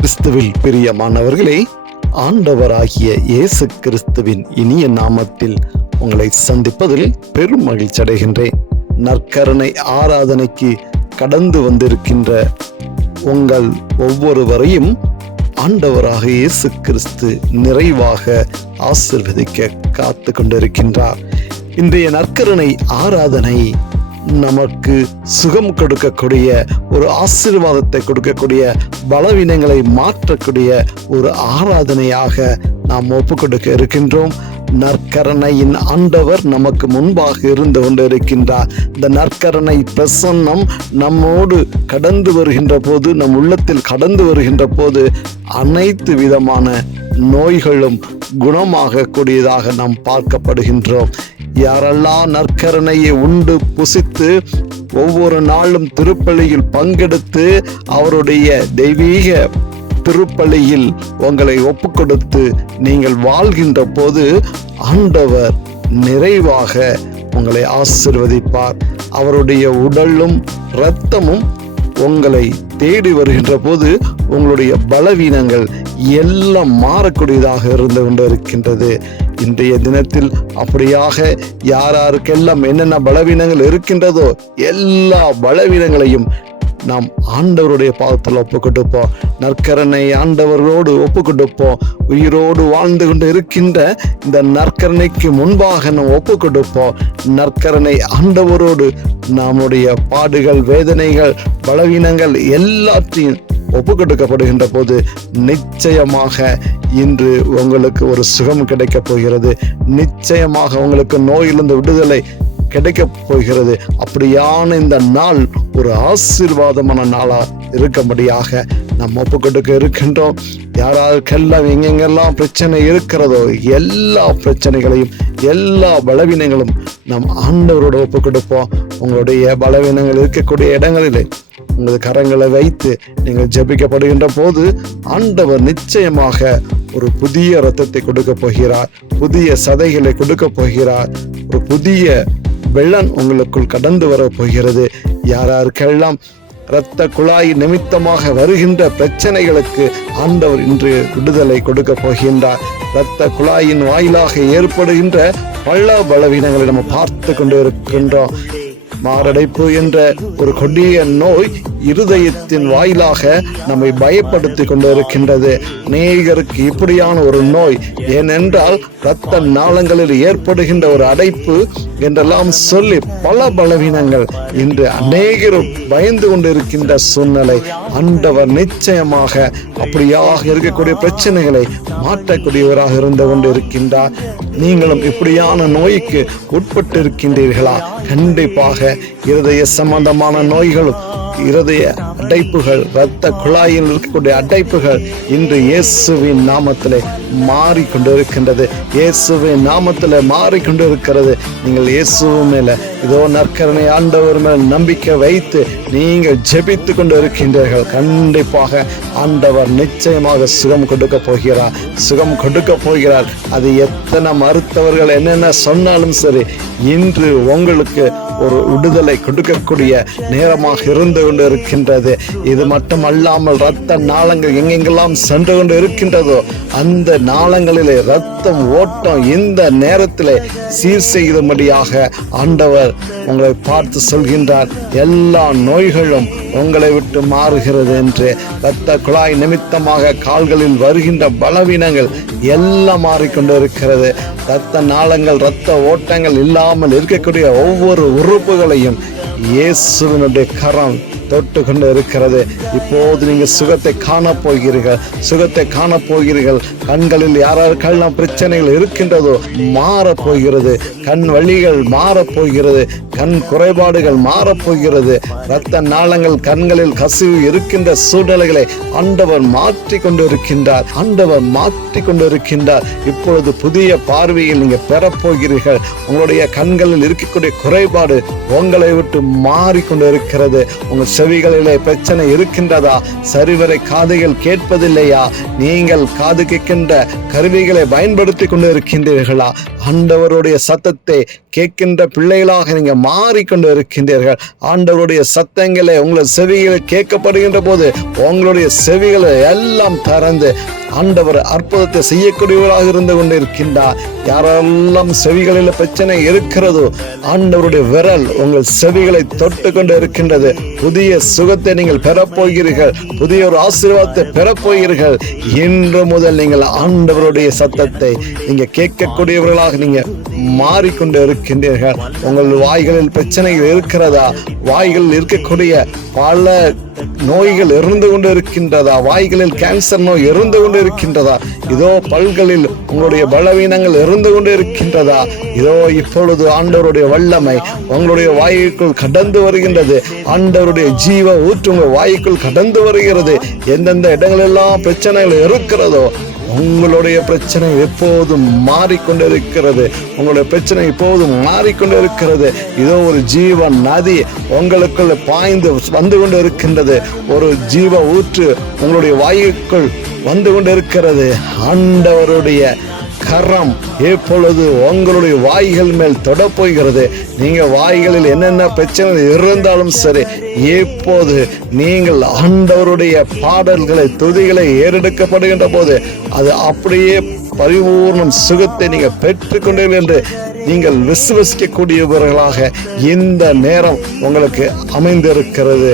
கிறிஸ்துவில் பிரியமானவர்களே, ஆண்டவராகிய இயேசு கிறிஸ்துவின் இனிய நாமத்தில் உங்களை சந்திப்பதில் பெரும் மகிழ்ச்சி அடைகின்றேன். நற்கருணை ஆராதனைக்கு கடந்து வந்திருக்கின்ற உங்கள் ஒவ்வொருவரையும் ஆண்டவராக இயேசு கிறிஸ்து நிறைவாக ஆசீர்வதிக்க காத்து கொண்டிருக்கின்றார். இன்றைய நற்கருணை ஆராதனை நமக்கு சுகம் கொடுக்கக்கூடிய, ஒரு ஆசீர்வாதத்தை கொடுக்கக்கூடிய, பலவீனங்களை மாற்றக்கூடிய ஒரு ஆராதனையாக நாம் ஒப்புக் கொடுக்க இருக்கின்றோம். நற்கருணையின் ஆண்டவர் நமக்கு முன்பாக இருந்து கொண்டு இருக்கின்றார். இந்த நற்கருணை பிரசன்னம் நம்மோடு கடந்து வருகின்ற போது, நம் உள்ளத்தில் கடந்து வருகின்ற போது அனைத்து விதமான நோய்களும் குணமாக கூடியதாக நாம் பார்க்கப்படுகின்றோம். யாரெல்லாம் நற்கருணையை உண்டு புசித்து ஒவ்வொரு நாளும் திருப்பலியில் பங்கெடுத்து அவருடைய தெய்வீக திருப்பலியில் உங்களை ஒப்புக்கொடுத்து நீங்கள் வாழ்கின்ற போது ஆண்டவர் நிறைவாக உங்களை ஆசீர்வதிப்பார். அவருடைய உடலும் இரத்தமும் உங்களை தேடி வருகின்ற போது உங்களுடைய பலவீனங்கள் எல்லாம் மாறக்கூடியதாக இருந்து கொண்டு இருக்கின்றது. இன்றைய தினத்தில் அப்படியாக யாருக்கெல்லாம் என்னென்ன பலவீனங்கள் இருக்கின்றதோ எல்லா பலவீனங்களையும் நாம் ஆண்டவருடைய பாதத்தில் ஒப்புக் கொடுப்போம். நற்கருணை ஆண்டவரோடு ஒப்புக் கொடுப்போம். உயிரோடு வாழ்ந்து கொண்டு இருக்கின்ற இந்த நற்கருணைக்கு முன்பாக நாம் ஒப்புக் கொடுப்போம். நற்கருணை ஆண்டவரோடு நம்முடைய பாடுகள், வேதனைகள், பலவீனங்கள் எல்லாத்தையும் ஒப்புக் கொடுக்கப்படுகின்ற போது நிச்சயமாக இன்று உங்களுக்கு ஒரு சுகம் கிடைக்கப் போகிறது. நிச்சயமாக உங்களுக்கு நோயிலிருந்து விடுதலை கிடைக்கப் போகிறது. அப்படியான இந்த நாள் ஒரு ஆசீர்வாதமான நாளா இருக்கும்படியாக நாம் ஒப்புக் கொடுக்க இருக்கின்றோம். யாராருக்கெல்லாம் எங்கெங்கெல்லாம் பிரச்சனை இருக்கிறதோ எல்லா பிரச்சனைகளையும், எல்லா பலவீனங்களும் நாம் ஆண்டவரோட ஒப்புக் கொடுப்போம். உங்களுடைய பலவீனங்கள் இருக்கக்கூடிய இடங்களிலே உங்களது கரங்களை வைத்து நீங்கள் ஜெபிக்கப்படுகின்ற போது ஆண்டவர் நிச்சயமாக ஒரு புதிய இரத்தத்தை கொடுக்க போகிறார். புதிய சதைகளை கொடுக்க போகிறார். ஒரு புதிய வெள்ளம் உங்களுக்குள் கடந்து வர போகிறது. யாருக்கெல்லாம் இரத்த குழாய் நிமித்தமாக வருகின்ற பிரச்சனைகளுக்கு ஆண்டவர் இன்று விடுதலை கொடுக்க போகின்றார். இரத்த குழாயின் வாயிலாக ஏற்படுகின்ற பல பலவீனங்களை நம்ம பார்த்து கொண்டு இருக்கின்றோம். மாரடைப்பு என்ற ஒரு கொடிய நோய் இருதயத்தின் வாயிலாக நம்மை பயப்படுத்தி கொண்டு இருக்கின்றது. அநேகருக்கு இப்படியான ஒரு நோய், ஏனென்றால் இரத்த நாளங்களில் ஏற்படுகின்ற ஒரு அடைப்பு என்றெல்லாம் சொல்லி பல பலவீனங்கள் இன்று அநேகரும் பயந்து கொண்டு இருக்கின்ற சூழ்நிலை. ஆண்டவர் நிச்சயமாக அப்படியாக இருக்கக்கூடிய பிரச்சனைகளை மாற்றக்கூடியவராக இருந்து கொண்டு இருக்கின்றார். நீங்களும் இப்படியான நோய்க்கு உட்பட்டு இருக்கின்றீர்களா? கண்டிப்பாக இருதய சம்பந்தமான நோய்களும், இருதய அடைப்புகள், இரத்த குழாயில் இருக்கக்கூடிய அடைப்புகள் இன்று இயேசுவின் நாமத்திலே மாறிக்கொண்டிருக்கின்றது. இயேசுவின் நாமத்திலே மாறிக்கொண்டிருக்கிறது. நீங்கள் இயேசு மேல இதோ நற்கருணை ஆண்டவர் மேல் நம்பிக்கை வைத்து நீங்கள் ஜெபித்து கொண்டு இருக்கின்றீர்கள். கண்டிப்பாக ஆண்டவர் நிச்சயமாக சுகம் கொடுக்க போகிறார். சுகம் கொடுக்க போகிறார். அது எத்தனை மருத்துவர்கள் என்னென்ன சொன்னாலும் சரி, இன்று உங்களுக்கு ஒரு விடுதலை கொடுக்கக்கூடிய நேரமாக இருந்து கொண்டு இருக்கின்றது. இது மட்டும் அல்லாமல் இரத்த நாளங்கள் எங்கெங்கெல்லாம் சென்று கொண்டு இருக்கின்றதோ அந்த நாளங்களிலே இரத்தம் ஓட்டம் இந்த நேரத்திலே சீர் செய்யும்படியாக ஆண்டவர் உங்களை பார்த்து சொல்கின்றார். எல்லா நோய்களும் உங்களை விட்டு மாறுகிறது என்று. இரத்த குழாய் நிமித்தமாக கால்களில் வருகின்ற பலவீனங்கள் எல்லாம் மாறிக்கொண்டு இருக்கிறது. இரத்த நாளங்கள், இரத்த ஓட்டங்கள் இல்லாமல் இருக்கக்கூடிய ஒவ்வொரு உறுப்புகளையும் இயேசுவினுடைய கரம் தொட்டு கொண்டு இருக்கிறது. இப்போது நீங்கள் சுகத்தை காணப்போகிறீர்கள். சுகத்தை காணப்போகிறீர்கள். கண்களில் யாராருக்கெல்லாம் பிரச்சனைகள் இருக்கின்றதோ மாறப்போகிறது. கண் வலிகள் மாறப்போகிறது. கண் குறைபாடுகள் மாறப்போகிறது. இரத்த நாளங்கள், கண்களில் கசிவு இருக்கின்ற சூழ்நிலைகளை ஆண்டவர் மாற்றி கொண்டு இருக்கின்றார். ஆண்டவர் மாற்றி கொண்டு இருக்கின்றார். இப்பொழுது புதிய பார்வையில் நீங்கள் பெறப்போகிறீர்கள். உங்களுடைய கண்களில் இருக்கக்கூடிய குறைபாடு உங்களை விட்டு மாறிக்கொண்டு இருக்கிறது. உங்கள் செவிகளிலே பிரச்சனை இருக்கின்றதா? சரிவரை காதுகள் கேட்பதில்லையா? நீங்கள் காது கேட்கின்ற கருவிகளை பயன்படுத்தி கொண்டு இருக்கின்றீர்களா? ஆண்டவருடைய சத்தத்தை கேட்கின்ற பிள்ளைகளாக நீங்க மாறிக்கொண்டு இருக்கின்றீர்கள். ஆண்டவருடைய சத்தங்களை உங்கள் செவிகளில் கேட்கப்படுகின்ற போது உங்களுடைய செவிகளை எல்லாம் திறந்து ஆண்டவர் அற்புதத்தை செய்யக்கூடியவராக இருந்து கொண்டு இருக்கின்றார். யாரெல்லாம் செவிகளில் பிரச்சனை இருக்கிறதோ ஆண்டவருடைய விரல் உங்கள் செவிகளை தொட்டு கொண்டு இருக்கின்றது. புதிய சுகத்தை நீங்கள் பெறப்போகிறீர்கள். புதிய ஒரு ஆசீர்வாதத்தை பெறப்போகிறீர்கள். இன்று முதல் நீங்கள் ஆண்டவருடைய சத்தத்தை நீங்க கேட்கக்கூடியவர்களாக நீங்க மாறிக்கொண்டு இருக்கின்றீர்கள். உங்கள் வாய்களில் பிரச்சனைகள் இருக்கிறதா? வாய்களில் இருக்கக்கூடிய பல நோய்கள் இருந்து கொண்டு இருக்கின்றதா? வாய்களில் கேன்சர் நோய் இருந்து கொண்டு இருக்கின்றதா? இதோ பல்களில் உங்களுடைய பலவீனங்கள் இருந்து கொண்டு இருக்கின்றதா? இதோ இப்பொழுது ஆண்டவருடைய வல்லமை உங்களுடைய வாய்க்குள் கடந்து வருகின்றது. ஆண்டவருடைய ஜீவ ஊற்று உங்கள் வாய்க்குள் கடந்து வருகிறது. எந்தெந்த இடங்களெல்லாம் பிரச்சனைகள் இருக்கிறதோ உங்களுடைய பிரச்சனை எப்போதும் மாறிக்கொண்டிருக்கிறது. உங்களுடைய பிரச்சனை இப்போதும் மாறிக்கொண்டிருக்கிறது. இதோ ஒரு ஜீவ நதி உங்களுக்குள்ள பாய்ந்து வந்து கொண்டு இருக்கின்றது. ஒரு ஜீவ ஊற்று உங்களுடைய வாயுக்குள் வந்து கொண்டிருக்கிறது. ஆண்டவருடைய கரம் எப்பொழுது உங்களுடைய வாய்கள் மேல் தொட போகிறது. நீங்க வாய்களில் என்னென்ன பிரச்சனை இருந்தாலும் சரி, எப்போது நீங்கள் ஆண்டவருடைய பாடல்களை துதிகளை ஏறெடுக்கப்படுகின்ற போது அது அப்படியே பரிபூர்ணம் சுகத்தை நீங்க பெற்றுக்கொண்டீர்கள் என்று நீங்கள் விசுவசிக்கக்கூடியவர்களாக இந்த நேரம் உங்களுக்கு அமைந்திருக்கிறது.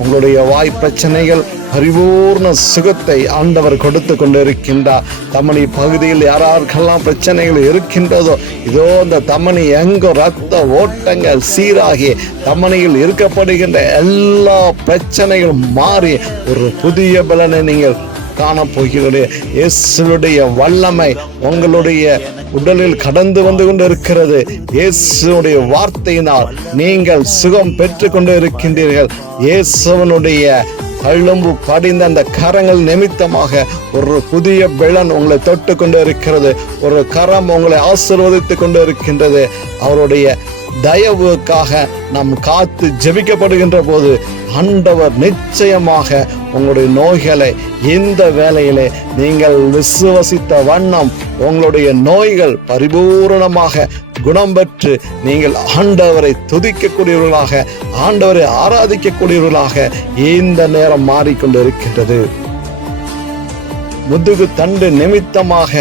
உங்களுடைய வாய் பிரச்சனைகள் பரிபூர்ண சுகத்தை ஆண்டவர் கொடுத்து கொண்டு இருக்கின்றார். தமனி பகுதியில் யாராருக்கெல்லாம் பிரச்சனைகள் இருக்கின்றதோ இதோ இந்த தமனி எங்கோ ரத்த ஓட்டங்கள் சீராகி தமனியில் இருக்கப்படுகின்ற எல்லா பிரச்சனைகளும் மாறி ஒரு புதிய பலனை நீங்கள் காணப்போகிறது. இயேசுடைய வல்லமை உங்களுடைய உடலில் கடந்து வந்து கொண்டு இருக்கிறது. இயேசுடைய வார்த்தையினால் நீங்கள் சுகம் பெற்று கொண்டு இருக்கின்றீர்கள். இயேசுவனுடைய அழும்பு படிந்த அந்த கரங்கள் நிமித்தமாக ஒரு புதிய பலன் உங்களை தொட்டு கொண்டு இருக்கிறது. ஒரு கரம் உங்களை ஆசீர்வதித்து கொண்டு இருக்கின்றது. அவருடைய தயவுக்காக நாம் காத்து ஜெபிக்கப்படுகின்ற போது ஆண்டவர் நிச்சயமாக உங்களுடைய நோய்களை இந்த வேளையிலே நீங்கள் விசுவசித்த வண்ணம் உங்களுடைய நோய்கள் பரிபூரணமாக குணம் பெற்று நீங்கள் ஆண்டவரை துதிக்கக்கூடியவர்களாக ஆண்டவரை ஆராதிக்கக்கூடியவர்களாக இந்த நேரம் மாறிக்கொண்டிருக்கின்றது. முதுகு தண்டு நிமித்தமாக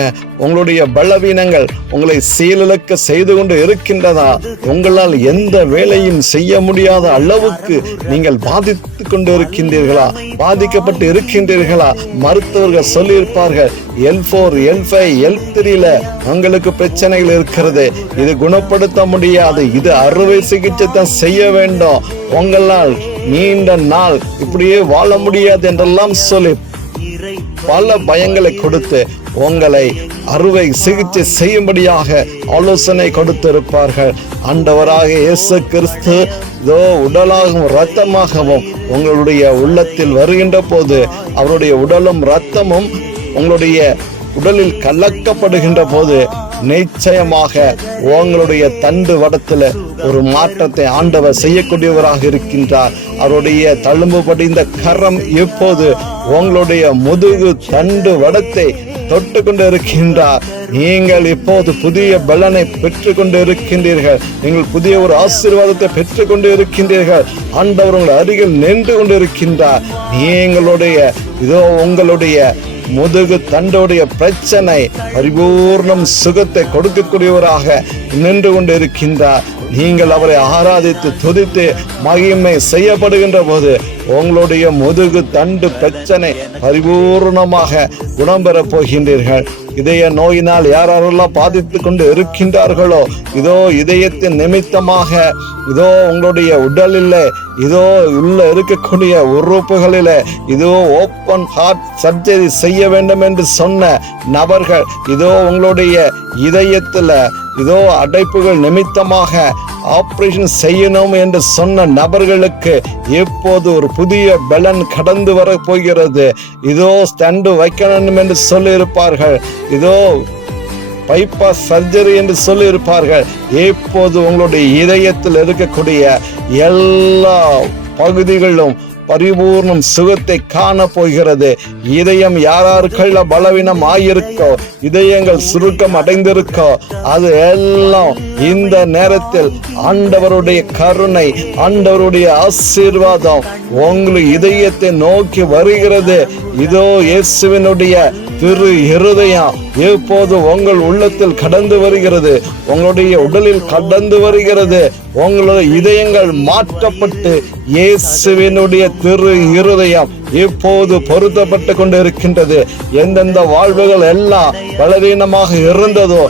உங்களுடைய பலவீனங்கள் உங்களை செயலிழக்க செய்து கொண்டு இருக்கின்றதா? உங்களால் எந்த வேலையும் செய்ய முடியாத அளவுக்கு நீங்கள் பாதித்து கொண்டு இருக்கின்றீர்களா? பாதிக்கப்பட்டு இருக்கின்றீர்களா? மருத்துவர்கள் சொல்லியிருப்பார்கள் L4 L5 L3 உங்களுக்கு பிரச்சனைகள் இருக்கிறது, இது குணப்படுத்த முடியாது, இது அறுவை சிகிச்சை தான் செய்ய வேண்டும், உங்களால் நீண்ட நாள் இப்படியே வாழ முடியாது என்றெல்லாம் சொல்லி பல பயங்களை கொடுத்து உங்களை அறுவை சிகிச்சை செய்யும்படியாக ஆலோசனை கொடுத்திருப்பார்கள். ஆண்டவராக இயேசு கிறிஸ்து இதோ உடலாகவும் இரத்தமாகவும் உங்களுடைய உள்ளத்தில் வருகின்ற போது அவருடைய உடலும் இரத்தமும் உங்களுடைய உடலில் கலக்கப்படுகின்ற போது நிச்சயமாக உங்களுடைய தண்டு வடத்துல ஒரு மாற்றத்தை ஆண்டவர் செய்யக்கூடியவராக இருக்கின்றார். அவருடைய தழும்பு படிந்த கரம் இப்போது உங்களுடைய முதுகு தண்டு வடத்தை தொட்டு கொண்டு இருக்கின்றார். நீங்கள் இப்போது புதிய பலனை பெற்று கொண்டு இருக்கின்றீர்கள். நீங்கள் புதிய ஒரு ஆசீர்வாதத்தை பெற்று கொண்டு இருக்கின்றீர்கள். ஆண்டவர் உங்கள் அருகில் நின்று கொண்டு இருக்கின்றார். நீங்களுடைய இதோ உங்களுடைய முதுகு தண்டோடைய பிரச்சனை பரிபூர்ணம் சுகத்தை கொடுக்கக்கூடியவராக நின்று கொண்டு இருக்கின்றார். நீங்கள் அவரை ஆராதித்து துதித்து மகிமை செய்யப்படுகின்ற போது உங்களுடைய முதுகு தண்டு பிரச்சனை பரிபூர்ணமாக குணம் பெறப் போகின்றீர்கள். இதய நோயினால் யாரெல்லாம் பாதித்து கொண்டு இருக்கின்றார்களோ இதோ இதயத்தின் நிமித்தமாக இதோ உங்களுடைய உடலில் இதோ உள்ள இருக்கக்கூடிய உறுப்புகளில் இதோ ஓப்பன் ஹார்ட் சர்ஜரி செய்ய வேண்டும் என்று சொன்ன நபர்கள் இதோ உங்களுடைய இதயத்தில் இதோ அடைப்புகள் நிமித்தமாக ஆபரேஷன் செய்யணும் என்று சொன்ன நபர்களுக்கு எப்போது ஒரு புதிய பலன் கடந்து வர போகிறது. இதோ ஸ்டண்ட் வைக்கணும் என்று சொல்லி இருப்பார்கள், இதோ பைபாஸ் சர்ஜரி என்று சொல்லி இருப்பார்கள். எப்போது உங்களுடைய இதயத்தில் இருக்கக்கூடிய எல்லா பகுதிகளிலும் பரிபூர்ணம் சுகத்தை காண போகிறது. இதயம் யாராருக்குள்ள பலவீனம் ஆயிருக்கோ, இதயங்கள் சுருக்கம் அடைந்திருக்கோ, அது எல்லாம் இந்த நேரத்தில் ஆண்டவருடைய கருணை, ஆண்டவருடைய ஆசீர்வாதம் உங்களுக்கு இதயத்தை நோக்கி வருகிறது. இதோ இயேசுவினுடைய திரு இருதயம் இப்போது உங்கள் உள்ளத்தில் கடந்து வருகிறது, உங்களுடைய உடலில் கடந்து வருகிறது. உங்களுடைய இதயங்கள் மாற்றப்பட்டு இயேசுவினுடைய திரு இருதயம் இப்போது பொருத்தப்பட்டு கொண்டு இருக்கின்றது. எந்தெந்த வாழ்வுகள் எல்லாம் பலவீனமாக இருந்ததோ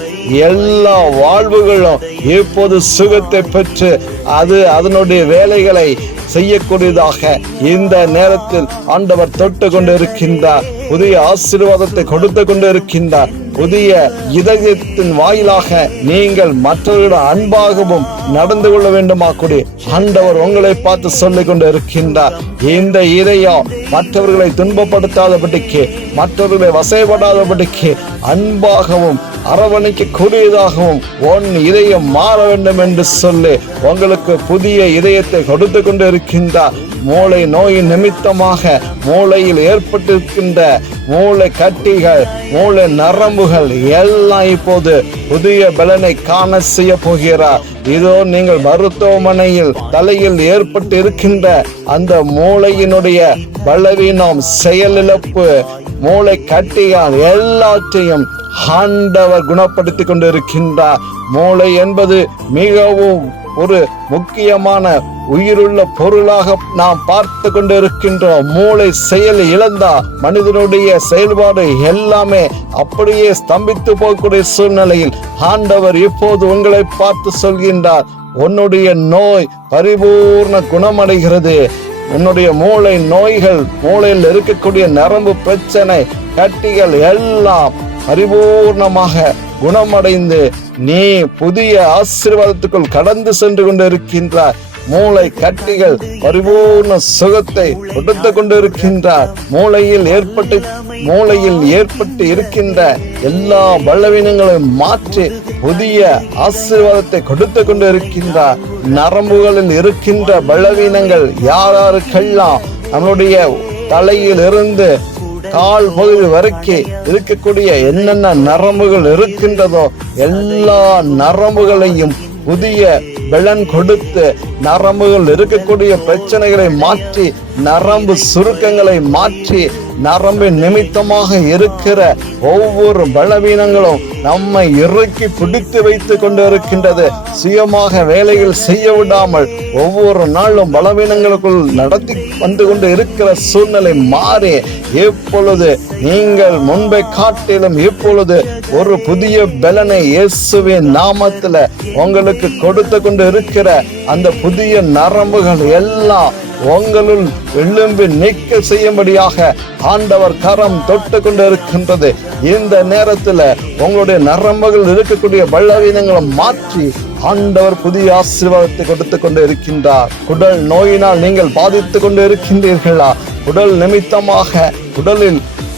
எல்லா வாழ்வுகளும் இப்போது சுகத்தை பெற்று அது அதனுடைய வேலைகளை செய்யக்கூடியதாக இந்த நேரத்தில் ஆண்டவர் தொட்டு கொண்டு இருக்கின்றார். புதிய ஆசீர்வாதத்தை கொடுத்து கொண்டு இருக்கின்றார். புதிய இதயத்தின் வாயிலாக நீங்கள் மற்றவர்களிடம் அன்பாகவும் நடந்து கொள்ள வேண்டுமா கூடி ஆண்டவர் உங்களை பார்த்து சொல்லிக் கொண்டு இருக்கின்றார். இந்த இதயம் மற்றவர்களை துன்பப்படுத்தாதபடிக்கு, மற்றவர்களை வசைப்படாதபடிக்கு அன்பாகவும் அரவணைக்க கூடியதாகவும் உன் இதயம் மாற வேண்டும் என்று சொல்லி உங்களுக்கு புதிய இதயத்தை கொடுத்து கொண்டு இருக்கின்றார். மூளை நோயின் நிமித்தமாக மூளையில் ஏற்பட்டிருக்கின்ற மூளை கட்டிகள், மூளை நரம்புகள் எல்லாம் இப்போது புதிய பலனை காண செய்ய போகிறார். இதோ நீங்கள் மருத்துவமனையில் தலையில் ஏற்பட்டு இருக்கின்ற அந்த மூளையினுடைய பலவீனம், செயலிழப்பு, மூளை கட்டிகள் எல்லாற்றையும் ஆண்டவர் குணப்படுத்தி கொண்டு இருக்கின்றார். மூளை என்பது மிகவும் ஒரு முக்கியமான உயிருள்ள பொருளாக நாம் பார்த்து கொண்டு இருக்கின்றோம். மூளை செயல் இழந்தா மனிதனுடைய செயல்பாடு எல்லாமே அப்படியே ஸ்தம்பித்து போகக்கூடிய சூழ்நிலையில் ஆண்டவர் இப்போது உங்களை பார்த்து சொல்கின்றார், உன்னுடைய நோய் பரிபூர்ண குணமடைகிறது. உன்னுடைய மூளை நோய்கள், மூளையில் இருக்கக்கூடிய நரம்பு பிரச்சனை, கட்டிகள் எல்லாம் பரிபூர்ணமாக குணமடைந்து நீ புதிய ஆசீர்வாதத்துக்குள் கடந்து சென்று கொண்டு இருக்கின்றார். மூளை கட்டிகள் பரிபூர்ண சுகத்தை கொடுத்து கொண்டு இருக்கின்றார். மூளையில் ஏற்பட்டு இருக்கின்ற எல்லா பலவீனங்களையும் மாற்றி புதிய ஆசீர்வாதத்தை கொடுத்து கொண்டு இருக்கின்றார். நரம்புகளில் இருக்கின்ற பலவீனங்கள் யாருக்கெல்லாம் நம்முடைய தலையில் இருந்து கால் பகுதி வரைக்கும் இருக்கக்கூடிய என்னென்ன நரம்புகள் இருக்கின்றதோ எல்லா நரம்புகளையும் புதிய பலன் கொடுத்து நரம்புகள் இருக்கக்கூடிய பிரச்சனைகளை மாற்றி, நரம்பு சுருக்கங்களை மாற்றி, நரம்பு நிமித்தமாக இருக்கிற ஒவ்வொரு பலவீனங்களும் நம்மை இறுக்கி பிடித்து வைத்து கொண்டு இருக்கின்றது. சுயமாக வேலைகள் செய்ய விடாமல் ஒவ்வொரு நாளும் பலவீனங்களுக்குள் நடத்தி வந்து கொண்டு இருக்கிற சூழ்நிலை மாறி இப்பொழுது நீங்கள் முன்பை காட்டிலும் இப்பொழுது ஒரு புதிய பலனை இயேசுவின் நாமத்துல உங்களுக்கு கொடுத்து கொண்டு இருக்கிற அந்த புதிய நரம்புகள் எல்லாம் உங்களுள் எழும்பி நிற்க செய்யும்படியாக ஆண்டவர் கரம் தொட்டு கொண்டு இருக்கின்றது. இந்த நேரத்துல உங்களுடைய நரம்புகள் இருக்கக்கூடிய பலவீனங்களை மாற்றி ஆண்டவர் புதிய ஆசீர்வாதத்தை கொடுத்து கொண்டு இருக்கின்றார். உடல் நோயினால் நீங்கள் பாதித்து கொண்டு இருக்கின்றீர்களா? உடல் நிமித்தமாக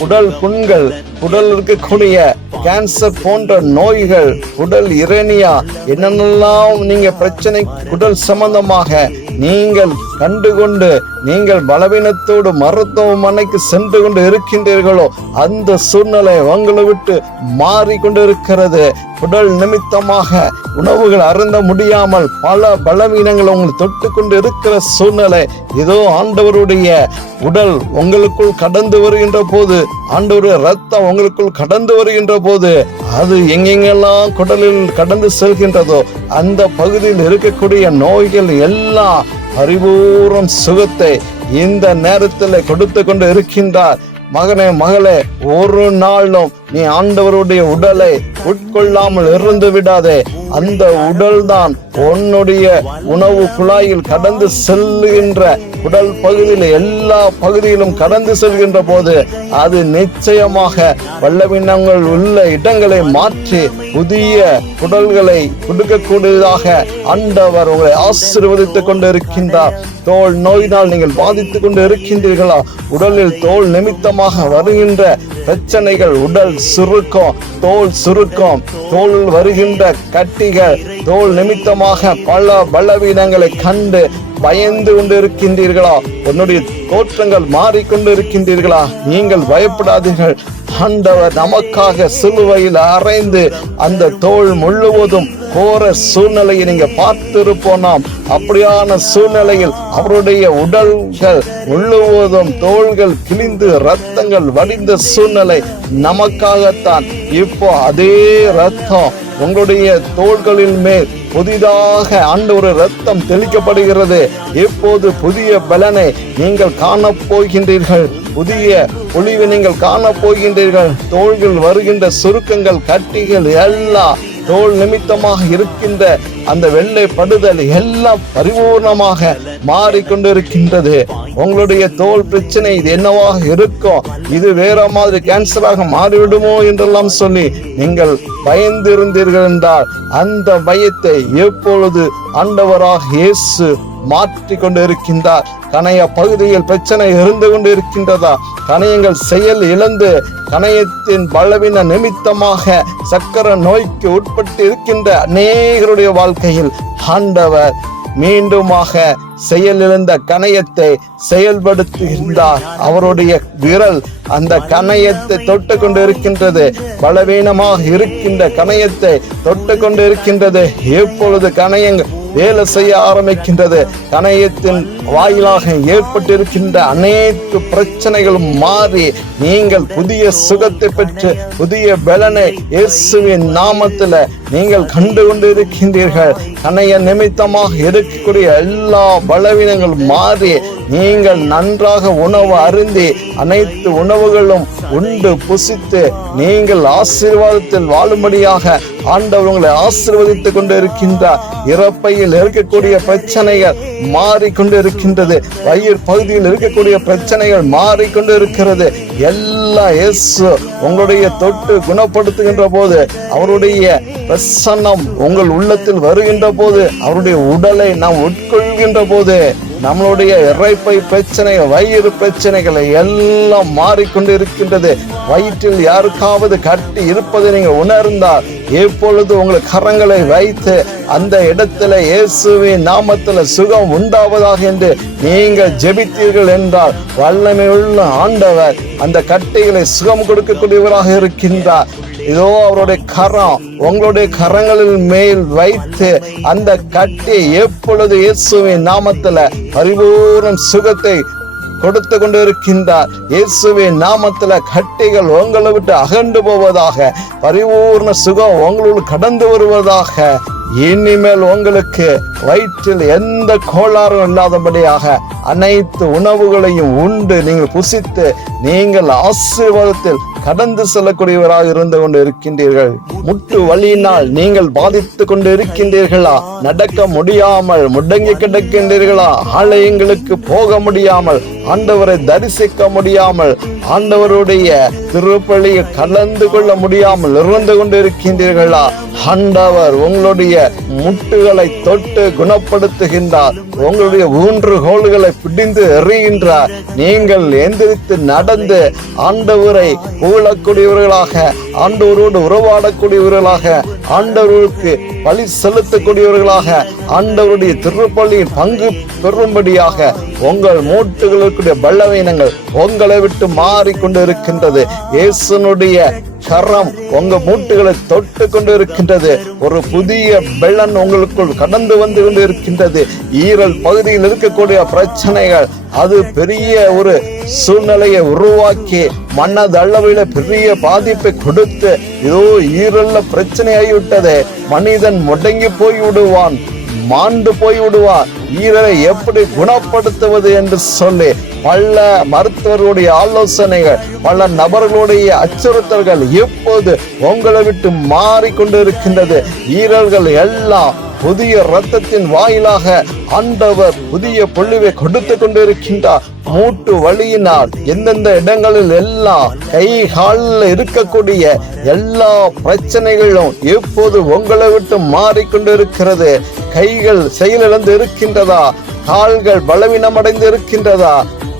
உடல் புண்கள், உடல் இருக்கக்கூடிய கேன்சர் போன்ற நோய்கள், உடல் இரேனியா, என்னென்னலாம் நீங்க பிரச்சனை உடல் சம்பந்தமாக நீங்கள் கண்டுகொண்டு நீங்கள் பலவீனத்தோடு மருத்துவமனைக்கு சென்று கொண்டு இருக்கின்றீர்களோ அந்த சூழ்நிலை உங்களை விட்டு மாறிக்கொண்டு இருக்கிறது. உடல் நிமித்தமாக உணவுகள் அருந்த முடியாமல் பல பலவீனங்கள் உங்களை தொட்டு கொண்டு இருக்கிற சூழ்நிலை, இதோ ஆண்டவருடைய உடல் உங்களுக்குள் கடந்து வருகின்ற போது, ஆண்டவருடைய ரத்தம் உங்களுக்குள் கடந்து வருகின்ற போது, அது எங்கெங்கெல்லாம் குடலில் கடந்து செல்கின்றதோ அந்த பகுதியில் இருக்கக்கூடிய நோய்கள் எல்லாம் பரிபூர்ண சுகத்தை இந்த நேரத்தில் கொடுத்து கொண்டு இருக்கின்றார். மகனே, மகளே, ஒரு நாளும் நீ ஆண்டவருடைய உடலை உட்கொள்ளாமல் இருந்து விடாதே. அந்த உடல் தான் உன்னுடைய உணவு குழாயில் கடந்து செல்லுகின்ற உடல் பகுதியில் எல்லா பகுதியிலும் கடந்து செல்கின்ற போது அது நிச்சயமாக பலவீனங்கள் உள்ள இடங்களை மாற்றி புதிய குடல்களை கொடுக்கக்கூடியதாக ஆண்டவர் உங்களை ஆசீர்வதித்துக் கொண்டு இருக்கின்றார். தோல் நோயினால் நீங்கள் பாதித்துக் கொண்டு இருக்கின்றீர்களா? உடலில் தோல் நிமித்தமாக வருகின்ற பிரச்சனைகள், உடல் சுருக்கம், தோல் சுருக்கம், தோல் வருகின்ற கட்டிகள், தோல் நிமித்தமாக பல பலவீனங்களை கண்டு பயந்து கொண்டு இருக்கின்றீர்களா? உன்னுடைய தோற்றங்கள் மாறிக்கொண்டு இருக்கின்றீர்களா? நீங்கள் பயப்படாதீர்கள். ஆண்டவர் நமக்காக சிலுவையில் அறைந்து அந்த தோல் முழுவதும் கோர சூழ்நிலையை நீங்க பார்த்திருப்போம். அப்படியான சூழ்நிலையில் அவருடைய உடல்கள் முழுவதும் தோள்கள் கிழிந்து இரத்தங்கள் வடிந்த சூழ்நிலை நமக்காகத்தான். இப்போ அதே இரத்தம் உங்களுடைய தோள்களின் மேல் புதிதாக ஆண்டவர் இரத்தம் தெளிக்கப்படுகிறது. இப்போது புதிய பலனை நீங்கள் காணப் போகின்றீர்கள். புதிய ஒளிவை நீங்கள் காணப் போகின்றீர்கள். தோள்கள் வருகின்ற சுருக்கங்கள், கட்டிகள் எல்லாம் தோல் நிமித்தமாக இருக்கின்ற அந்த வெள்ளை படுதல் எல்லாம் பரிபூர்ணமாக மாறிக்கொண்டிருக்கின்றது. உங்களுடைய தோல் பிரச்சனை இது என்னவாக இருக்கும், இது வேற மாதிரி கேன்சராக மாறிவிடுமோ என்றெல்லாம் சொல்லி நீங்கள் பயந்திருந்தீர்கள் என்றால் அந்த பயத்தை எப்பொழுது ஆண்டவராக இயேசு மாற்றி கொண்டு இருக்கின்றார். கணைய பகுதியில் பிரச்சனை இருந்து கொண்டு இருக்கின்றதா? கணையங்கள் செயல் இழந்து கணையத்தின் பலவீன நிமித்தமாக சக்கர நோய்க்கு உட்பட்டு இருக்கின்ற அநேகருடைய வாழ்க்கையில் ஆண்டவர் மீண்டுமாக செயலிழந்த கணையத்தை செயல்படுத்துகின்றார். அவருடைய விரல் அந்த கணையத்தை தொட்டு கொண்டு இருக்கின்றது. பலவீனமாக இருக்கின்ற கணையத்தை தொட்டு கொண்டு இருக்கின்றது. எப்பொழுது கணையங்கள் வேலை செய்ய ஆரம்பிக்கின்றது, கணையத்தின் வாயிலாக ஏற்பட்டிருக்கின்ற அனைத்து பிரச்சனைகளும் மாறி நீங்கள் புதிய சுகத்தை பெற்று புதிய பலனை இயேசுவின் நாமத்தில் நீங்கள் கண்டு கொண்டு இருக்கின்றீர்கள். கணைய நிமித்தமாக இருக்கக்கூடிய எல்லா பலவீனங்களும் மாறி நீங்கள் நன்றாக உணவு அருந்தி அனைத்து உணவுகளும் உண்டு புசித்து நீங்கள் ஆசீர்வாதத்தில் வாழும்படியாக ஆண்டவர் உங்களை ஆசீர்வதித்துக் கொண்டு இருக்கின்றார். இறப்பையில் இருக்கக்கூடிய பிரச்சனைகள் மாறிக்கொண்டு இருக்கின்றது. வயிறு பகுதியில் இருக்கக்கூடிய பிரச்சனைகள் மாறிக்கொண்டு இருக்கிறது. எல்லாம் இயேசு உங்களுடைய தொட்டு குணப்படுத்துகின்ற போது, அவருடைய பிரசன்னம் உங்கள் உள்ளத்தில் வருகின்ற போது, அவருடைய உடலை நாம் உட்கொள்கின்ற போது நம்மளுடைய இறைப்பை பிரச்சனை, வயிறு பிரச்சனைகளை எல்லாம் மாறிக்கொண்டு இருக்கின்றது. வயிற்றில் யாருக்காவது கட்டி இருப்பதை நீங்க உணர்ந்தால் எப்பொழுது உங்கள் கரங்களை வைத்து அந்த இடத்துல இயேசுவின் நாமத்துல சுகம் உண்டாவதாக என்று நீங்கள் ஜெபித்தீர்கள் என்றால் வல்லமையுள்ள ஆண்டவர் அந்த கட்டைகளை சுகம் கொடுக்கக்கூடியவராக இருக்கின்றார். இதோ அவருடைய கரம் உங்களுடைய கரங்களில் மேல் வைத்து அந்த கட்டி எப்பொழுது இயேசுவின் நாமத்துல பரிபூர்ண சுகத்தை கொடுத்து கொண்டு இருக்கின்றார். இயேசுவின் நாமத்துல கட்டிகள் உங்களை விட்டு அகன்று போவதாக, பரிபூர்ண சுகம் உங்களோடு கடந்து வருவதாக. இனிமேல் உங்களுக்கு வயிற்றில் எந்த கோளாறும் இல்லாதபடியாக அனைத்து உணவுகளையும் உண்டு நீங்கள் புசித்து நீங்கள் ஆசீர்வாதத்தில் கடந்து செல்லக்கூடியவராக இருந்து கொண்டு இருக்கின்றீர்கள். முட்டு வலியினால் நீங்கள் பாதித்து கொண்டு இருக்கின்றீர்களா? நடக்க முடியாமல் முடங்கி கிடக்கின்றீர்களா? ஆலயங்களுக்கு போக முடியாமல், ஆண்டவரை தரிசிக்க முடியாமல், ஆண்டவருடைய திருப்பலியை கலந்து கொள்ள முடியாமல் இருந்து கொண்டு இருக்கின்றீர்களா? ஆண்டவர் உங்களுடைய முட்டுகளை தொட்டு குணப்படுத்துகின்றார். உங்களுடைய ஊன்றுகோல்களை பிடிந்து எறிகின்றார். நீங்கள் எந்திரித்து நடந்து ஆண்டவரை புகழக்கூடியவர்களாக, ஆண்டவரோடு உறவாடக்கூடியவர்களாக, ஆண்டவருக்கு பலி செலுத்தக்கூடியவர்களாக, ஆண்டவருடைய திருப்பலியின் பங்கு பெறும்படியாக உங்கள் மூட்டுகளுடைய பலவீனங்கள் உங்களை விட்டு மாறிக்கொண்டு இருக்கின்றது. இயேசுனுடைய கரம் உங்க மூட்டுகளை தொட்டு கொண்டு இருக்கின்றது. ஒரு புதிய பெலன் உங்களுக்குள் கடந்து வந்து கொண்டு இருக்கின்றது. ஈரல் பகுதியில் இருக்கக்கூடிய பிரச்சனைகள் அது பெரிய ஒரு சூழ்நிலையை உருவாக்கி மனதளவில பெரிய பாதிப்பை கொடுத்து இதோ ஈரல்ல பிரச்சனை ஆகிவிட்டது. மனிதன் முடங்கி போய் விடுவான், மாண்டு போய் விடுவான். ஈரலை எப்படி குணப்படுத்துவது என்று சொல்லி பல மருத்துவர்களுடைய ஆலோசனைகள், பல நபர்களுடைய அச்சுறுத்தல்கள் இப்போது உங்களை விட்டு மாறிக்கொண்டு இருக்கின்றது. ஈரல்கள் எல்லாம் புதிய இரத்தத்தின் வாயிலாக ஆண்டவர் புதிய பொழிவை கொடுத்து கொண்டு இருக்கின்றார். மூட்டு வலியினால் எந்தெந்த இடங்களில் எல்லாம் கை காலில் இருக்கக்கூடிய எல்லா பிரச்சனைகளும் இப்போது உங்களை விட்டு மாறிக்கொண்டு இருக்கிறது. கைகள் செயலிழந்து இருக்கின்றதா? கால்கள் பலவீனமடைந்து இருக்கின்றதா?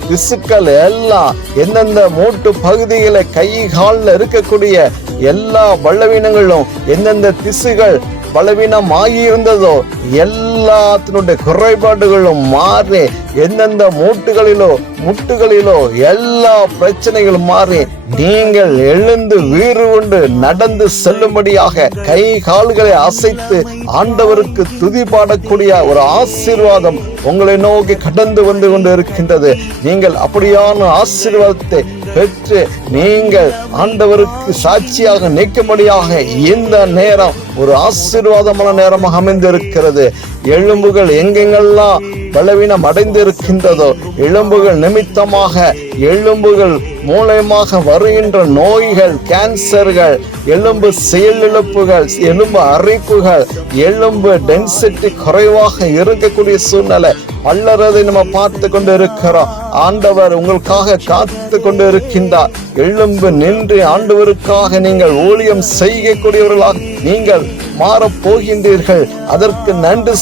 திசுக்கள் எல்லாம் எந்தெந்த மூட்டு பகுதிகளை கை காலில் இருக்கக்கூடிய எல்லா பலவீனங்களும் எந்தெந்த திசுகள் பலவீனமாகி இருந்ததோ எல்லாத்தினுடைய குறைபாடுகளும் மாறி, எந்தெந்த முட்டுகளிலோ எல்லா பிரச்சனைகளும் மாறி நீங்கள் எழுந்து வீறு கொண்டு நடந்து செல்லும்படியாக கை கால்களை அசைத்து ஆண்டவருக்கு துதி பாடக்கூடிய ஒரு ஆசீர்வாதம் உங்களை நோக்கி கடந்து வந்து கொண்டு இருக்கின்றது. நீங்கள் அப்படியான ஆசீர்வாதத்தை பெற்று நீங்கள் ஆண்டவருக்கு சாட்சியாக நிற்கும்படியாக இந்த நேரம் ஒரு ஆசீர்வாதமான நேரமாக அமைந்திருக்கிறது. எலும்புகள் எங்கெங்கெல்லாம் பலவீனம் அடைந்திருக்கின்றதோ, எலும்புகள் நிமித்தமாக, எலும்புகள் மூலமாக வருகின்ற நோய்கள், கேன்சர்கள், எலும்பு செயலிழப்புகள், எலும்பு அரிப்புகள், எலும்பு டென்சிட்டி குறைவாக இருக்கக்கூடிய சூழ்நிலை பல்லறதை நம்ம பார்த்து கொண்டு இருக்கிறோம். ஆண்டவர் உங்களுக்காக காத்து கொண்டு இருக்கின்றார். எலும்பு நின்று ஆண்டவருக்காக நீங்கள் ஊழியம் செய்யக்கூடியவர்களாக நீங்கள் மாறப் போகின்றீர்கள். அதற்கு நன்றி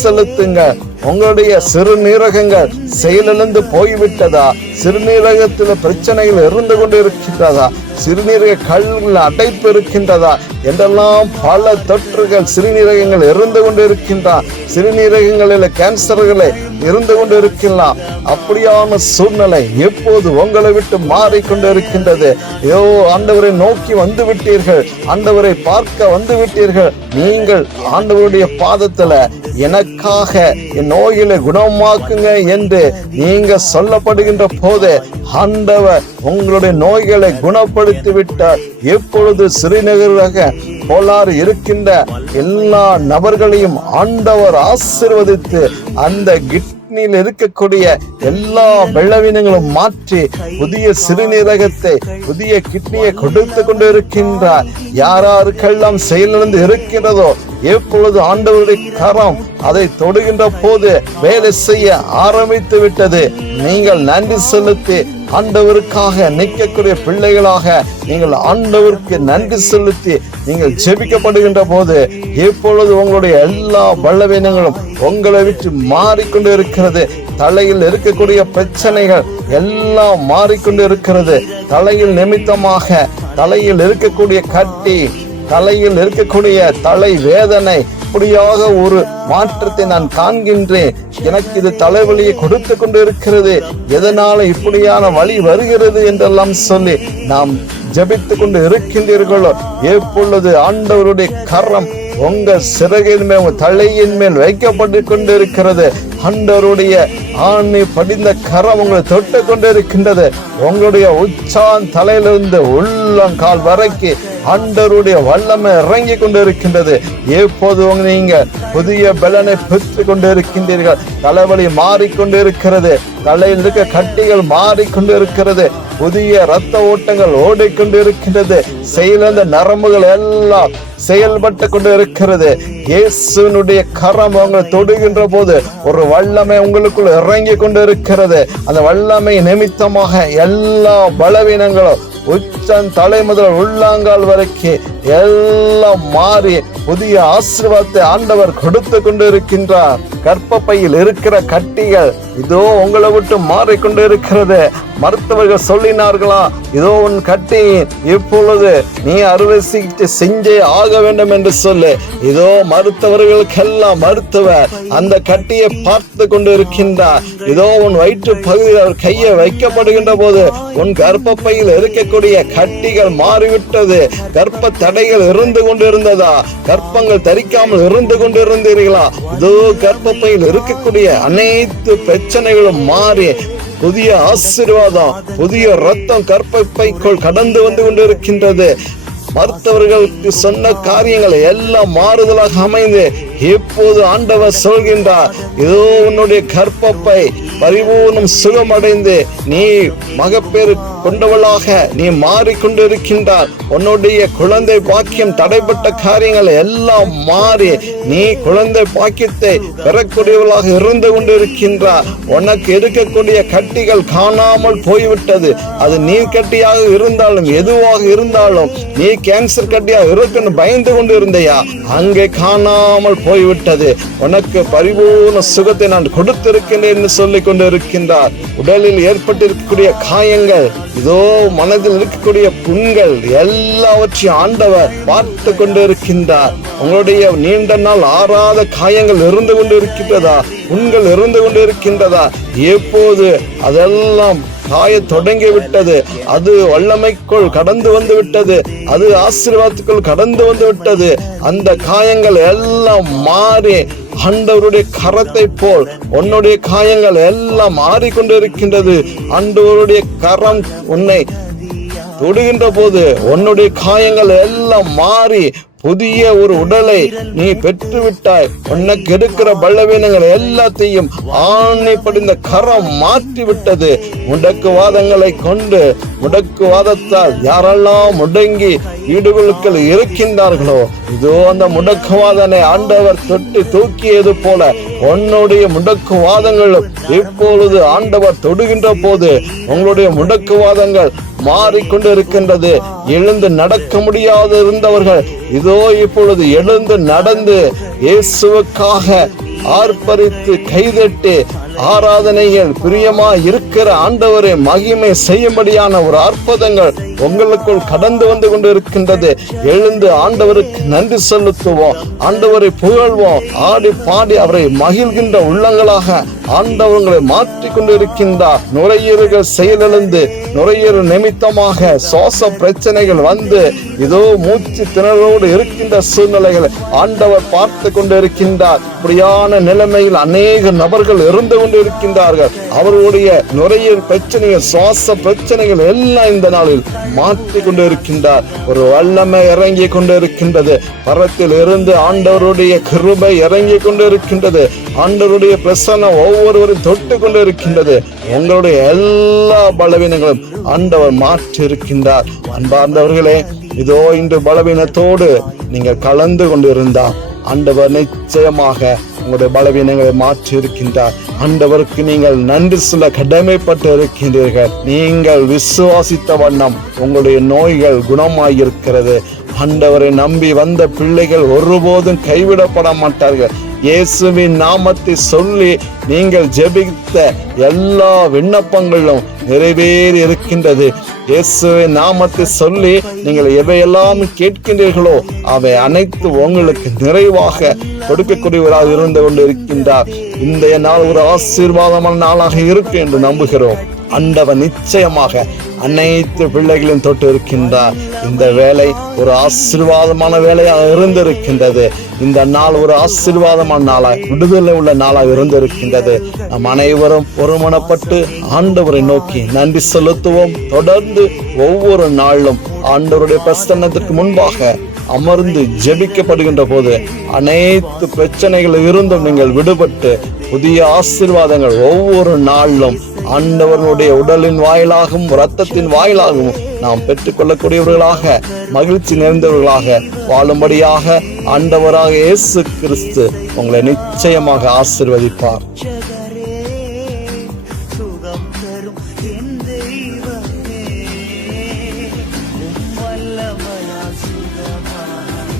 செலுத்துங்கள். உங்களுடைய சிறுநீரகங்கள் செயலிழந்து போய்விட்டதா? சிறுநீரகத்தில் பிரச்சனைகள் இருந்து கொண்டு இருக்கின்றதா? சிறுநீரக கல்லில் அடைப்பு இருக்கின்றதா என்றெல்லாம் பல தொற்றுகள் சிறுநீரகங்கள் இருந்து கொண்டு இருக்கின்றான். சிறுநீரகங்களில் கேன்சர்களை இருந்து கொண்டு இருக்கலாம். அப்படியான சூழ்நிலை எப்போது உங்களை விட்டு மாறிக்கொண்டு இருக்கின்றது. ஆண்டவரை நோக்கி வந்து விட்டீர்கள், ஆண்டவரை பார்க்க வந்து விட்டீர்கள். நீங்கள் ஆண்டவருடைய பாதத்துல எனக்காக என் நோய்களை குணமாக்குங்க என்று நீங்க சொல்லப்படுகின்ற போது ஆண்டவர் உங்களுடைய நோய்களை குணப்படுத்தி விட்டார். எப்பொழுது சிறுநீரக கோளாறு இருக்கின்ற எல்லா நபர்களையும் ஆண்டவர் ஆசீர்வதித்து அந்த கிட்னியில் இருக்கக்கூடிய எல்லா பலவீனங்களும் மாற்றி புதிய சிறுநீரகத்தை, புதிய கிட்னியை கொடுத்து கொண்டு இருக்கின்றார். யாருக்கெல்லாம் செயலிழந்து இருக்கிறதோ எப்பொழுது ஆண்டவருடைய கரம் அதை தொடுகின்ற போது வேலை செய்ய ஆரம்பித்து விட்டது. நீங்கள் நன்றி செலுத்தி ஆண்டவருக்காக நிற்கக்கூடிய பிள்ளைகளாக நீங்கள் ஆண்டவருக்கு நன்றி செலுத்தி நீங்கள் ஜெபிக்கப்படுகின்ற போது எப்பொழுது உங்களுடைய எல்லா பலவீனங்களும் உங்களை விட்டு மாறிக்கொண்டு இருக்கிறது. தலையில் இருக்கக்கூடிய பிரச்சனைகள் எல்லாம் மாறிக்கொண்டு இருக்கிறது. தலையில் நிமித்தமாக தலையில் இருக்கக்கூடிய கட்டி, தலையில் இருக்கக்கூடிய தலை வேதனை, இப்படியாக ஒரு மாற்றத்தை நான் காண்கின்றேன். எனக்கு இது தலைவலியை கொடுத்து கொண்டு இருக்கிறது, எதனால இப்படியான வழி வருகிறது என்றெல்லாம் சொல்லி நாம் ஜெபித்து கொண்டு இருக்கின்றீர்களோ எப்பொழுது ஆண்டவருடைய கரம் உங்க சிறகின் மேல், உங்க தலையின் மேல் வைக்கப்பட்டு கொண்டு இருக்கிறது. ஆண்டவருடைய ஆணி படிந்த கரம் உங்களை தொட்டு கொண்டு இருக்கின்றது. உங்களுடைய உச்சான் தலையிலிருந்து உள்ளங்கால் வரைக்கும் ஆண்டவருடைய வல்லமை இறங்கி கொண்டு இருக்கின்றது. எப்போது நீங்க புதிய பலனை பெற்று கொண்டு இருக்கின்றீர்கள். தலைவலி மாறிக்கொண்டு இருக்கிறது, தலையில் இருக்க கட்டிகள் மாறிக்கொண்டு இருக்கிறது, புதிய இரத்த ஓட்டங்கள் ஓடிக்கொண்டு இருக்கின்றது, செயலிழந்த நரம்புகள் எல்லாம் செயல்பட்டு கொண்டு இருக்கிறது. இயேசுவினுடைய கரம் உங்களை தொடுகின்ற போது ஒரு வல்லமை உங்களுக்குள் இறங்கி கொண்டு இருக்கிறது. அந்த வல்லமை நிமித்தமாக எல்லா பலவீனங்களும் உச்சன் தலை முதல் உள்ளாங்கால் வரைக்கும் எல்லாம் மாறி புதிய ஆசீர்வாதத்தை ஆண்டவர் கொடுத்து கொண்டு இருக்கின்றார். கர்ப்பப்பையில் இருக்கிற கட்டிகள் இதோ உங்களை விட்டு மாறிக்கொண்டு இருக்கிறது. மருத்துவர்கள் சொல்லினார்களா, இதோ உன் கட்டி இப்பொழுது நீ அறுவை சிகிச்சை செஞ்சே ஆக வேண்டும் என்று சொல்லு. இதோ மருத்துவர்களுக்கெல்லாம் மருத்துவர் அந்த கட்டியை பார்த்து கொண்டு இருக்கின்றார். இதோ உன் வயிற்று பகுதியில் கையை வைக்கப்படுகின்ற போது உன் கர்ப்பப்பையில் இருக்கக்கூடிய கட்டிகள் மாறிவிட்டது. கர்ப்ப தடைகள் இருந்து கொண்டு இருந்ததா? கர்ப்பங்கள் தரிக்காமல் இருந்து கொண்டு இருந்தீர்களா? இதோ கர்ப்பப்பையில் இருக்கக்கூடிய அனைத்து பிரச்சனைகளும் மாறி புதிய ஆசீர்வாதம், புதிய ரத்தம் கர்ப்பப்பைக்குள் கடந்து வந்து கொண்டிருக்கின்றது. மருத்துவர்களுக்கு சொன்ன காரியங்கள் எல்லாம் மாறுதலாக அமைந்து எப்போது ஆண்டவர் சொல்கின்றார், இதோ உன்னுடைய கர்ப்பப்பை பரிபூர்ணம் சுகமடைந்து நீ மகப்பேறு கொண்டவளாக நீ மாறிக்கொண்டிருக்கின்றார். உன்னுடைய குழந்தை பாக்கியம் தடைப்பட்ட காரியங்கள் எல்லாம் மாறி நீ குழந்தை பாக்கியத்தை பெறக்கூடியவளாக இருந்து கொண்டிருக்கின்றார். உனக்கு இருக்கக்கூடிய கட்டிகள் காணாமல் போய்விட்டது. அது நீர் கட்டியாக இருந்தாலும் எதுவாக இருந்தாலும், நீ கேன்சர் கட்டியாக இருக்குன்னு பயந்து கொண்டு இருந்தையா, அங்கே காணாமல் போய்விட்டது, உனக்கு பரிபூர்ண சுகத்தை நான் கொடுத்திருக்கிறேன் என்று சொல்லிக் கொண்டு இருக்கின்றார். உடலில் ஏற்பட்டிருக்கக்கூடிய காயங்கள், இதோ மனதில் இருக்கக்கூடிய புண்கள் எல்லாவற்றையும் ஆண்டவர் பார்த்து கொண்டு இருக்கின்றார். உங்களுடைய நீண்ட நாள் ஆறாத காயங்கள் இருந்து கொண்டு இருக்கின்றதா, புண்கள் இருந்து கொண்டு இருக்கின்றதா? எப்போது அதெல்லாம் காய தொடங்கி விட்டது, அது வல்லமைக்குள் கடந்து வந்து விட்டது, அது ஆசீர்வாதத்துக்குள் கடந்து வந்து விட்டது. அந்த காயங்கள் எல்லாம் மாறி ஆண்டவருடைய கரத்தை போல் உன்னுடைய காயங்கள் எல்லாம் மாறிக்கொண்டு இருக்கின்றது. ஆண்டவருடைய கரம் உன்னை தொடுகின்ற போது உன்னுடைய காயங்கள் எல்லாம் மாறி புதிய ஒரு உடலை நீ பெற்று விட்டாய். உனக்கு எடுக்கிற பலவீனங்கள் எல்லாத்தையும் ஆணை படிந்த கரம் மாற்றி விட்டது. முடக்குவாதங்களை கொண்டு, முடக்குவாதத்தால் யாரெல்லாம் முடங்கி வீடுகளுக்குள் இருக்கின்றார்களோ, இதோ அந்த முடக்குவாதனை ஆண்டவர் தொட்டு தூக்கியது போல உன்னுடைய முடக்குவாதங்களும் இப்பொழுது ஆண்டவர் தொடுகின்ற போது உங்களுடைய முடக்குவாதங்கள் மாறிக்கொண்டு இருக்கின்றது. எழுந்து நடக்க முடியாது இருந்தவர்கள் இதோ இப்பொழுது எழுந்து நடந்து இயேசுவுக்காக ஆர்ப்பரித்து கைதட்டி ஆராதனைகள் பிரியமா இருக்கிற ஆண்டவரை மகிமை செய்யும்படியான ஒரு அற்புதங்கள் உங்களுக்குள் கடந்து வந்து கொண்டு இருக்கின்றது. எழுந்து ஆண்டவருக்கு நன்றி செலுத்துவோம், ஆண்டவரை புகழ்வோம், ஆடி பாடி அவரை மகிழ்கின்ற உள்ளங்களாக ஆண்டவர்களை மாற்றி கொண்டு இருக்கின்றார். நுரையீரல்கள் செயலிழந்து நுரையீரல் நிமித்தமாக சுவாச பிரச்சனைகள் வந்து இதோ மூச்சு திணறோடு இருக்கின்ற சூழ்நிலைகளை ஆண்டவர் பார்த்து கொண்டு இருக்கின்றார். இப்படியான நிலைமையில் அநேக நபர்கள் இருந்து கொண்டு இருக்கின்றார்கள். அவர்களுடைய நுரையீரல் பிரச்சனைகள், சுவாச பிரச்சனைகள் எல்லாம் இந்த நாளில் மாற்றி கொண்டு இருக்கின்றார். ஒரு வல்லமை இறங்கி கொண்டு இருக்கின்றது. பரத்தில் இருந்து ஆண்டவருடைய கிருபை இறங்கி கொண்டு இருக்கின்றது. ஆண்டவருடைய பிரசன்னம் ஒவ்வொருவரும் தொட்டு கொண்டு இருக்கின்றது. உங்களுடைய எல்லா பலவீனங்களும் ஆண்டவர் மாற்றி இருக்கின்றார். அன்பார்ந்தவர்களே, இதோ இன்று பலவீனத்தோடு நீங்கள் கலந்து கொண்டு இருந்தார் ஆண்டவர் நிச்சயமாக உங்களுடைய பலவீனங்களை மாற்றி இருக்கின்றார். ஆண்டவருக்கு நீங்கள் நன்றி சொல்ல கடமைப்பட்டு இருக்கின்றீர்கள். நீங்கள் விசுவாசித்த வண்ணம் உங்களுடைய நோய்கள் குணமாயிருக்கிறது. ஆண்டவரை நம்பி வந்த பிள்ளைகள் ஒருபோதும் கைவிடப்பட மாட்டார்கள். இயேசுவின் நாமத்தை சொல்லி நீங்கள் ஜெபித்த எல்லா விண்ணப்பங்களும் நிறைவேறி இருக்கின்றது. இயேசுவின் நாமத்தை சொல்லி நீங்கள் எவையெல்லாம் கேட்கின்றீர்களோ அவை அனைத்து உங்களுக்கு நிறைவாக கொடுக்கக்கூடியவராக இருந்து கொண்டு இருக்கின்றார். இந்த நாள் ஒரு ஆசீர்வாதமான நாளாக இருக்கு என்று நம்புகிறோம். ஆண்டவர் நிச்சயமாக அனைத்து பிள்ளைகளையும் தொட்டு இருக்கின்றார். இந்த வேலை ஒரு ஆசீர்வாதமான வேலையாக இருந்திருக்கின்றது. இந்த நாள் ஒரு ஆசீர்வாதமான நாளாக, விடுதலை உள்ள நாளாக இருந்திருக்கின்றது. நம் அனைவரும் ஒருமனப்பட்டு ஆண்டவரை நோக்கி நன்றி செலுத்துவோம். தொடர்ந்து ஒவ்வொரு நாளும் ஆண்டவருடைய பிரசன்னத்திற்கு முன்பாக அமர்ந்து ஜெபிக்கப்படுகின்ற போது அனைத்து பிரச்சனைகள் இருந்தும் நீங்கள் விடுபட்டு புதிய ஆசீர்வாதங்கள் ஒவ்வொரு நாளிலும் ஆண்டவர்களுடைய உடலின் வாயிலாகவும் இரத்தத்தின் வாயிலாகவும் நாம் பெற்றுக்கொள்ளக்கூடியவர்களாக, மகிழ்ச்சி நிறைந்தவர்களாக வாழும்படியாக ஆண்டவராக இயேசு கிறிஸ்து உங்களை நிச்சயமாக ஆசீர்வதிப்பார்.